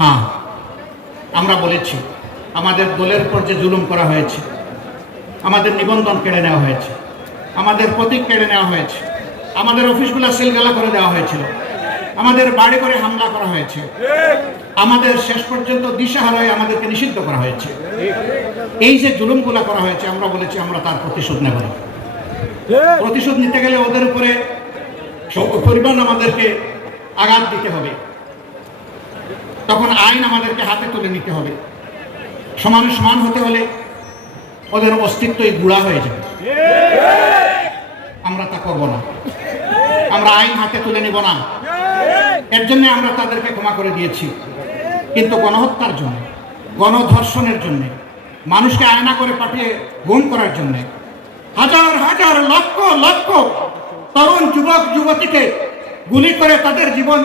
হ্যাঁ, আমরা বলেছি আমাদের দলের উপর যে জুলুম করা হয়েছে, আমাদের নিবন্ধন কেড়ে নেওয়া হয়েছে, আমাদের প্রতীক কেড়ে নেওয়া হয়েছে, আমাদের অফিসগুলো সিলগালা করে দেওয়া হয়েছিল, আমাদের বাড়ি করে হামলা করা হয়েছে, আমাদের শেষ পর্যন্ত দিশাহারা হয়ে আমাদেরকে নিষিদ্ধ করা হয়েছে। এই যে জুলুমগুলো করা হয়েছে, আমরা বলেছি আমরা তার প্রতিশোধ নেব না। প্রতিশোধ নিতে গেলে ওদের উপরে পরিমাণ আমাদেরকে আঘাত দিতে হবে, তখন আইন আমাদেরকে হাতে তুলে নিতে হবে। সমানে সমান হতে হলে ওদের অস্তিত্বই গুঁড়া হয়ে যাবে। আমরা তা করব না, আমরা আইন হাতে তুলে নিব না। এর জন্য আমরা তাদেরকে ক্ষমা করে দিয়েছি। কিন্তু গণহত্যার জন্য, গণধর্ষণের জন্য, মানুষকে আয়না করে পাঠিয়ে গুম করার জন্য, হাজার হাজার লক্ষ লক্ষ তরুণ যুবক যুবতীকে গুলি করে তাদের জীবন